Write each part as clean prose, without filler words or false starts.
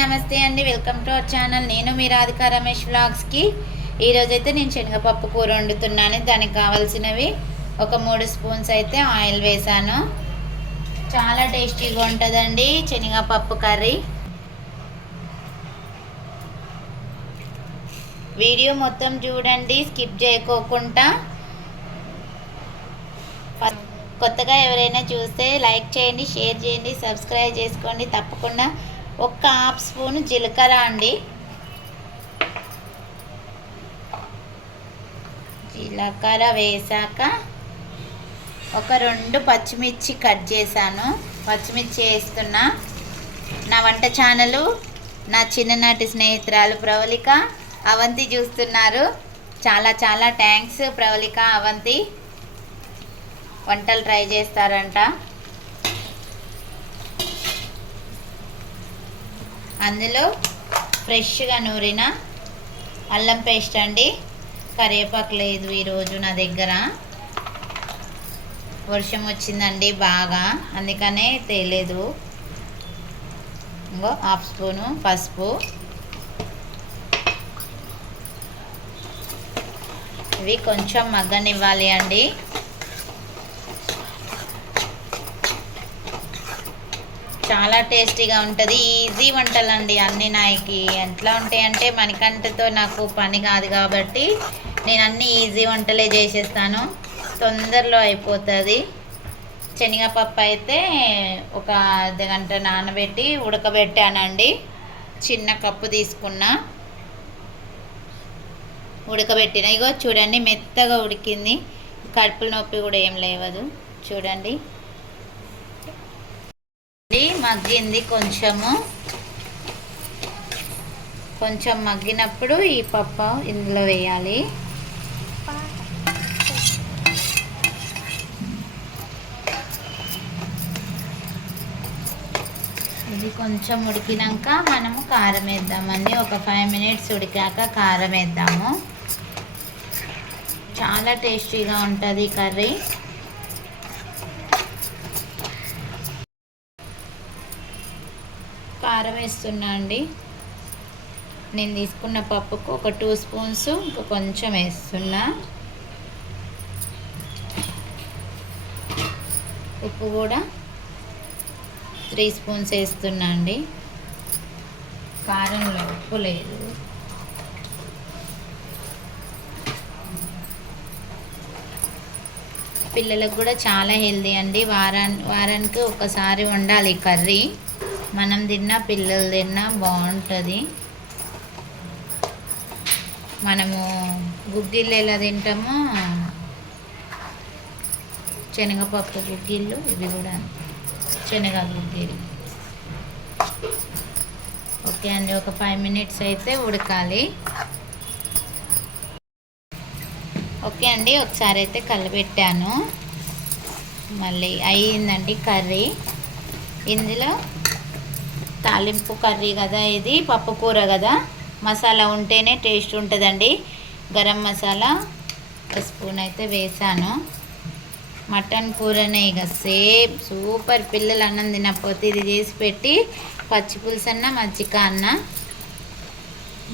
నమస్తే అండి, welcome to our channel. నేను మీ రాధికా రమేష్ వ్లాగ్స్కి. ఈరోజైతే నేను శనగపప్పు కూర వండుతున్నాను. దానికి కావాల్సినవి ఒక 3 స్పూన్స్ అయితే ఆయిల్ వేసాను. చాలా టేస్టీగా ఉంటుందండి శనగపప్పు కర్రీ. వీడియో మొత్తం చూడండి, స్కిప్ చేయకోకుండా. కొత్తగా ఎవరైనా చూస్తే లైక్ చేయండి, షేర్ చేయండి, సబ్స్క్రైబ్ చేసుకోండి. తప్పకుండా ఒక హాఫ్ స్పూన్ జీలకర్ర అండి. జీలకర్ర వేసాక ఒక 2 పచ్చిమిర్చి కట్ చేశాను. పచ్చిమిర్చి వేస్తున్నా. నా వంట ఛానల్ నా చిన్ననాటి స్నేహితురాలు ప్రవళిక అవంతి చూస్తున్నారు. చాలా చాలా థ్యాంక్స్ ప్రవళిక, అవంతి. వంటలు ట్రై చేస్తారంట. అందులో ఫ్రెష్గా నూరిన అల్లం పేస్ట్ అండి. కరివేపాకు లేదు ఈరోజు నా దగ్గర, వర్షం వచ్చిందండి బాగా, అందుకనే తేలేదు. ఇంకో హాఫ్ స్పూను పసుపు. ఇవి కొంచెం మగ్గనివ్వాలి అండి. చాలా టేస్టీగా ఉంటుంది. ఈజీ వంటలు అండి అన్నీ. నాయకి ఎట్లా ఉంటాయంటే మణికంఠతో నాకు పని కాదు కాబట్టి నేను అన్నీ ఈజీ వంటలే చేసేస్తాను, తొందరలో అయిపోతుంది. శనగపప్పు అయితే ఒక అర్ధగంట నానబెట్టి ఉడకబెట్టానండి. చిన్న కప్పు తీసుకున్నా, ఉడకబెట్టిన. ఇగో చూడండి, మెత్తగా ఉడికింది. కడుపుల నొప్పి కూడా ఏం లేవదు. చూడండి, మగ్గింది. కొంచెం మగ్గినప్పుడు ఈ పప్పు ఇందులో వేయాలి. ఇది కొంచెం ఉడికినాక మనము కారం వేద్దామండి. ఒక 5 మినిట్స్ ఉడికాక కారం వేద్దాము. చాలా టేస్టీగా ఉంటుంది కర్రీ. కారం వేస్తున్నా అండి. నేను తీసుకున్న పప్పుకు ఒక 2 స్పూన్స్ ఇంకా కొంచెం వేస్తున్నా. ఉప్పు కూడా 3 స్పూన్స్ వేస్తున్నా అండి. కారంలో ఉప్పు లేదు. పిల్లలకు కూడా చాలా హెల్దీ అండి. వారానికి ఒకసారి వండాలి కర్రీ. మనం తిన్నా పిల్లలు తిన్నా బాగుంటుంది. మనము గుగ్గిళ్ళు ఎలా తింటామో, శనగపప్పు గుగ్గిళ్ళు, ఇవి కూడా శనగ గుగ్గిళ్ళు. ఓకే అండి, ఒక 5 మినిట్స్ అయితే ఉడకాలి. ఓకే అండి, ఒకసారి అయితే కలిపెట్టాను. మళ్ళీ అయ్యిందండి కర్రీ. ఇందులో తాలింపు కర్రీ కదా, ఇది పప్పు కూర కదా, మసాలా ఉంటేనే టేస్ట్ ఉంటుందండి. గరం మసాలా 1 స్పూన్ అయితే వేసాను. మటన్ కూరనే ఇక సేమ్ సూపర్. పిల్లలు అన్నం తినకపోతే ఇది చేసి పెట్టి పచ్చి పులుసు అన్న మజ్జిగ అన్న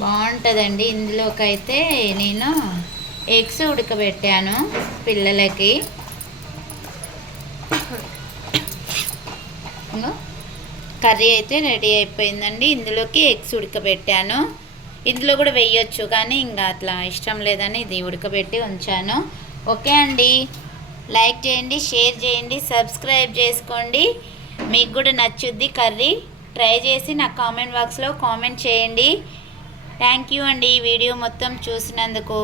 బాగుంటుందండి. ఇందులోకి అయితే నేను ఎగ్స్ ఉడకబెట్టాను పిల్లలకి. కర్రీ అయితే రెడీ అయిపోయిందండి. ఇందులోకి ఎగ్స్ ఉడకబెట్టాను. ఇందులో కూడా వేయొచ్చు, కానీ ఇంకా అట్లా ఇష్టం లేదని ఇది ఉడకబెట్టి ఉంచాను. ఓకే అండి, లైక్ చేయండి, షేర్ చేయండి, సబ్స్క్రైబ్ చేసుకోండి. మీకు కూడా నచ్చుద్ది కర్రీ. ట్రై చేసి నాకు కామెంట్ బాక్స్లో కామెంట్ చేయండి. థ్యాంక్ యూ అండి వీడియో మొత్తం చూసినందుకు.